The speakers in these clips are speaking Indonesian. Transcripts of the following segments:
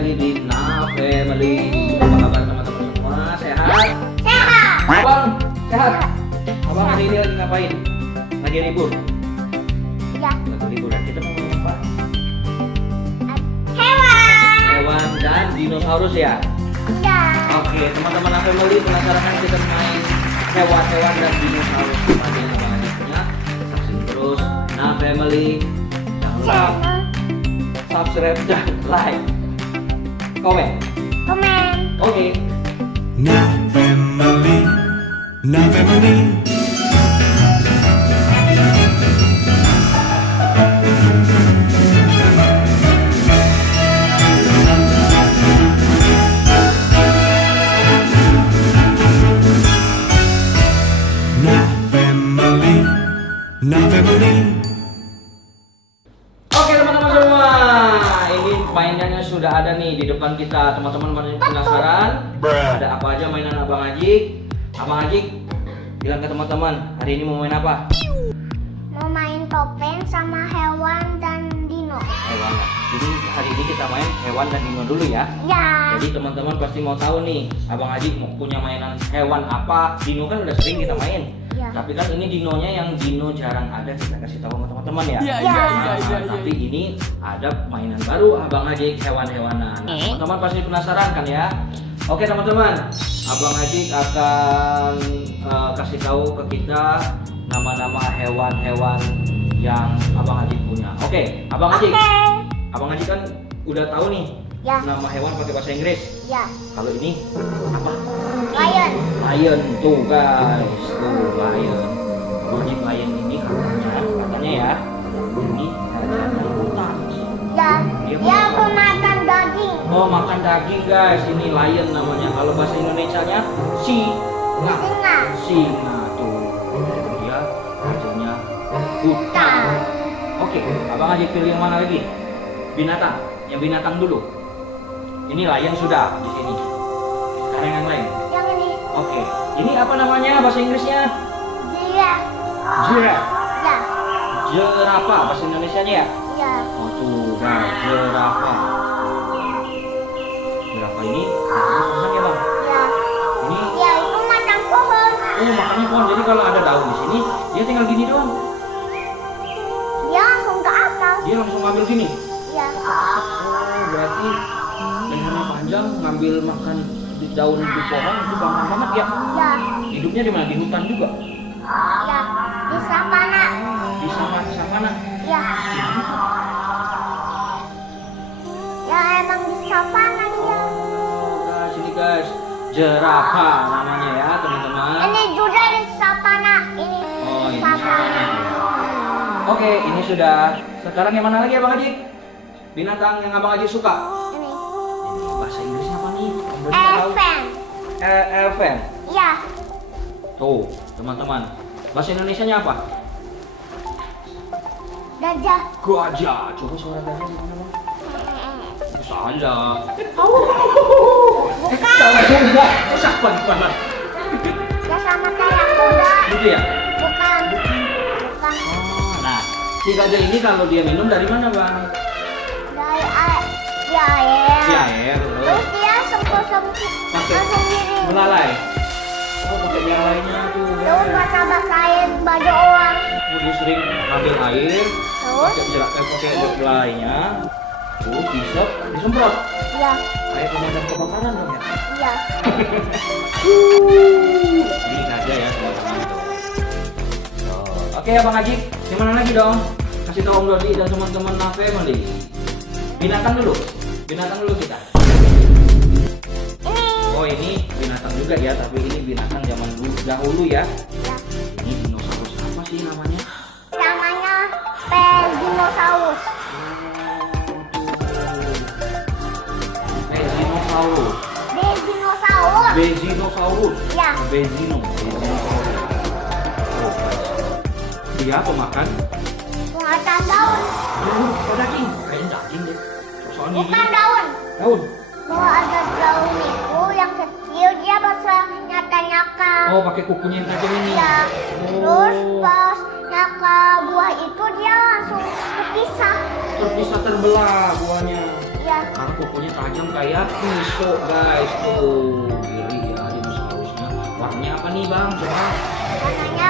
lagi di Na Family. Apa kabar teman-teman semua? Sehat? Sehat. Abang, sehat? Abang hari ini lagi ngapain? Lagi libur? Ya. Lagi libur dan kita mau ngomongin apa? Hewan. Hewan dan dinosaurus ya? Ya. Oke, teman-teman Na Family penasaran kan kita main hewan-hewan dan dinosaurus apa yang abang Haji punya? Saksikan terus Na Family. Jangan lupa subscribe dan like, komen. Komen. Oke. Na Family, Na Family. Na Family, Na Family. Oke teman-teman semua, ini mainannya sudah ada nih di depan kita. Teman-teman masih penasaran? Ada apa aja mainan Abang Haji? Abang Haji bilang ke teman-teman, hari ini mau main apa? Mau main topeng sama hewan dan dino. Hewan. Jadi hari ini kita main hewan dan dino dulu ya. Ya. Jadi teman-teman pasti mau tahu nih, Abang Haji mau punya mainan hewan apa? Dino kan udah sering kita main. Ya. Tapi kan ini dinonya yang dino jarang ada, kita kasih tahu sama teman-teman ya. Tapi ini ada mainan baru Abang Haji, hewan-hewanan. Nah, teman-teman pasti penasaran kan ya? Oke teman-teman, Abang Haji akan kasih tahu ke kita nama-nama hewan-hewan yang Abang Haji punya. Oke, Abang Haji. Oke. Abang Haji kan udah tahu nih Ya. nama hewan pakai bahasa Inggris. Ya. Kalau ini apa? Lion. Lion tuh guys, tuh lion. Jadi lion ini katanya ya, ini rajanya hutan. Ya. Dia Dia pemakan daging. Oh makan daging guys, ini lion namanya. Kalau bahasa Indonesianya singa. Singa. Singa tuh. Dia rajanya hutan. Oke, Abang Haji pilih yang mana lagi? Binatang. Yang binatang dulu. Ini lion sudah di sini. Sekarang yang lain. Yang ini. Oke, ini apa namanya bahasa Inggrisnya? Giraffe. Giraffe. Ya. Jerapah bahasa Indonesianya ya? Ya. Oh tuh, nah, jerapah. Jerapah ini susah ya bang? Ya. Ini, Dia itu makan pohon. makannya pohon. Jadi kalau ada daun di sini, dia tinggal gini doang. Dia langsung ke atas. Dia langsung ngambil gini. Ya. Oh, berarti lehernya panjang, ngambil makan di daun di pohon itu gampang banget ya. Ya. Hidupnya di mana? Di hutan juga. Ya. Di savana. Di savana. Ya. Ya emang di savana dia. Guys, ini guys, jerapah namanya ya teman-teman. Ini juga di savana. Ini Oh, ini savana. Oke, ini sudah. Sekarang yang mana lagi Abang Haji? Binatang yang Abang Haji suka? Ini Ini bahasa Inggrisnya apa nih? Indonesia tahu? elephant. Elephant. Ya. Tuh, teman-teman. Bahasa Indonesianya apa? Gajah. Gajah. Coba suara gajah gimana bang? Bisa aja. Bukan. Sama juga. Usah pan. Ya sama kayak kuda. Gitu ya? Bukan. Bukan. Oh, nah, si gajah ini kalau dia minum dari mana bang? Dari air. Di air. Di air. Terus dia sempur-sempur Pakai sendiri. melalai. Oh, pakai melalainya tuh. Terus basah-basahin baju orang. Oh, dia sering ngambil air. Terus. Pakai melalainya. Terus bisa disemprot. Ya. Kayak pemadam kebakaran dong ya. Ya. Ini gajah ya teman-teman tuh. Oke Abang Haji, gimana lagi dong? Kasih tahu Om Dodi dan teman-teman Na Family. Binatang dulu kita. Ini. Oh ini binatang juga ya, tapi ini binatang zaman dahulu ya. Ya. Ini dinosaurus apa sih namanya? Namanya Spezinosaurus. Bezinosaurus. Bezinosaurus. Bezinosaurus. Ya. Bezinosaurus. Oh, dia pemakan Pengatan daun. daging. Kayak daging deh. Soalnya Bukan daun. daun. Kalau ada daun itu yang kecil dia bisa nyata-nyata. Oh, pakai kukunya yang tajam ini. Ya. Terus pas nyaka buah itu dia langsung terpisah. Terpisah terbelah buahnya. Ya. Karena kukunya tajam kayak pisau guys. Tuh, iri ya dinosaurusnya. Warnanya apa nih bang? Coba. Warnanya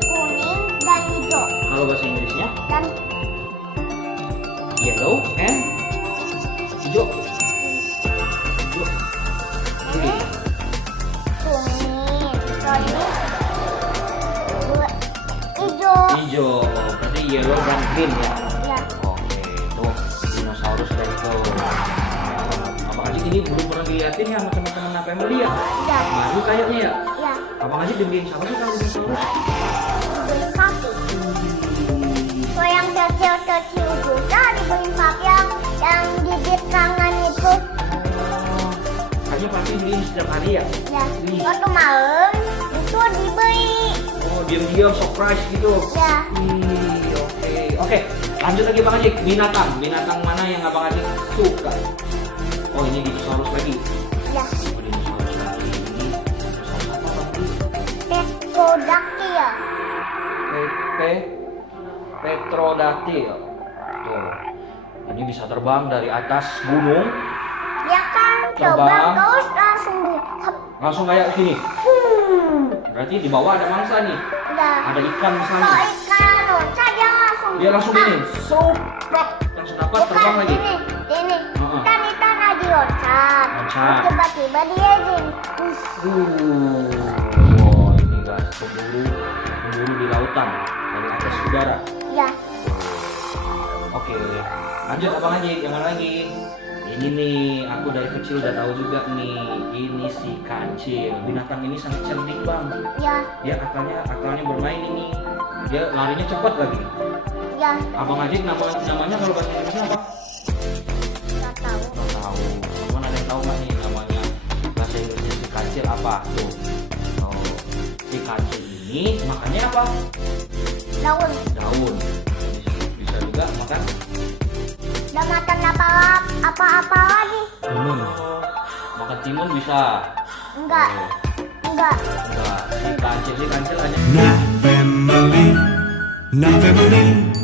kuning dan hijau. Kalau bahasa Inggrisnya? Dan Yellow and hijau. Hijau. ini kuning. Kalau ini hijau. Hijau. Berarti yellow dan green ya. Ya. Oke, tuh dinosaurus dari itu. Abang Ajik ini belum pernah diliatin ya sama teman-teman apa yang lihat. Ya. Baru kayaknya ya. Ya. Abang Ajik dibeliin siapa sih kalau dinosaurus? Dibeliin papi. Kalau yang kecil-kecil juga dibeliin papi yang gigit tangan itu. Kayaknya pasti beliin setiap hari ya. Ya. Wih. Waktu malam itu dibeli. Oh, diam-diam surprise gitu. Ya. Oke. Lanjut lagi Bang Ajik. Binatang mana yang Abang Ajik suka? Oh, ini dinosaurus lagi. Ya. Oh, dinosaurus lagi. Ini dinosaurus apa Bang Ajik? Petrodactyl. Petrodactyl. Tuh. Ini bisa terbang dari atas gunung, Dia kan Terbang. coba terus langsung langsung kayak gini. Berarti di bawah ada mangsa nih. Ya. Ada ikan misalnya. Kalau ikan loncat dia langsung. Dia langsung gini, seruprak, langsung dapat terbang lagi. Ini. Heeh. Ikan lagi loncat. Loncat. Tiba-tiba dia gini. Oh, ini guys, pemburu di lautan dari atas udara. Ya. Oke, lanjut Abang Ajik, yang mana lagi? Ini nih, aku dari kecil udah tahu juga nih. Ini si kancil. Binatang ini sangat cerdik bang. Ya. Dia akalnya bermain ini. Dia larinya cepat lagi. Ya. Abang Ajik namanya kalau bahasa Indonesia apa? Nggak tahu. Nggak tahu. Cuman ada yang tahu nggak nih namanya bahasa Indonesia si kancil apa? Tuh. Oh, si kancil ini makannya apa? Daun. Daun. Bisa juga makan Udah makan apa-apa lagi? timun. Makan timun bisa. Enggak. Enggak. Si kancil hanya Na family.